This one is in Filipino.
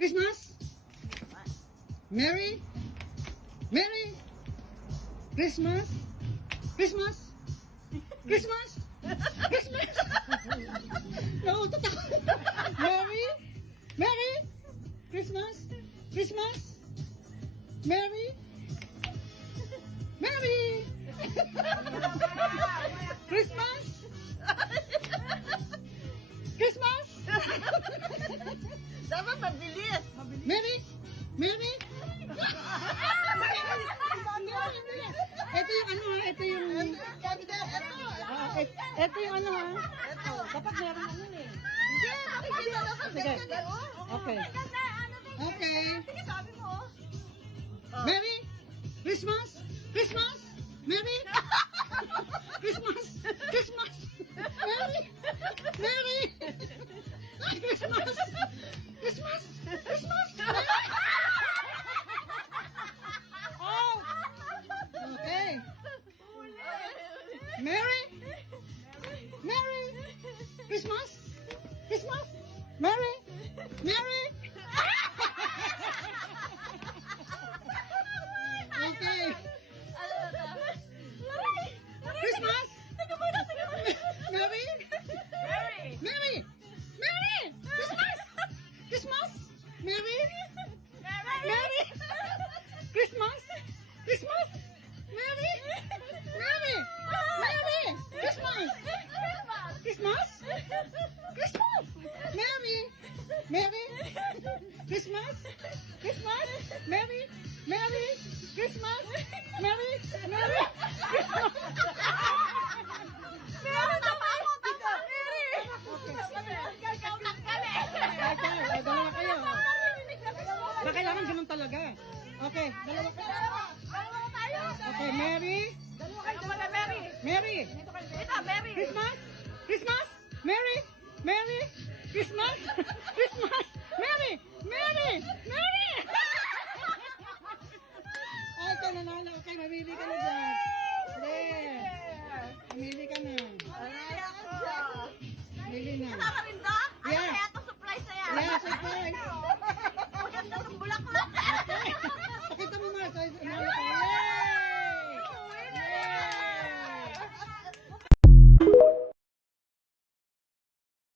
Christmas? Merry? Merry? Christmas? Christmas? Christmas? Christmas? Nauutot ako. Merry? Merry? Christmas? Christmas? Merry? Merry? Christmas? Christmas? Dapat mabilis. Merry? Merry? Ito yung ano ha, ito yung... Ito yung ano ha. Dapat meron ano eh. Hindi, makikita na sa Sige. ganda. Okay. Okay. Sige, sabi mo. Merry Christmas? Christmas? Merry? Christmas? Christmas? Merry? Merry? Christmas? Christmas? Christmas? Oh! Okay. Merry? Merry? Christmas? Christmas? Merry? Merry? Okay. Christmas? Merry? Mary! Merry! Merry! Christmas! Christmas! Merry! Merry! Christmas! Christmas! Merry! Merry! Merry! Christmas! Christmas! Christmas! Merry! Merry! Christmas! Christmas! Merry! Merry! Christmas! Merry! Merry! Christmas! Meron na pa ako! Okay, dalawa kayo. Na kailangan ganun talaga. Okay, dalawa kayo. Okay, Merry. Merry. Ito, Mary! Christmas. Christmas. Merry. Merry. Christmas. Christmas. Merry. Merry. Merry. Okay, nanalo. Okay, mamili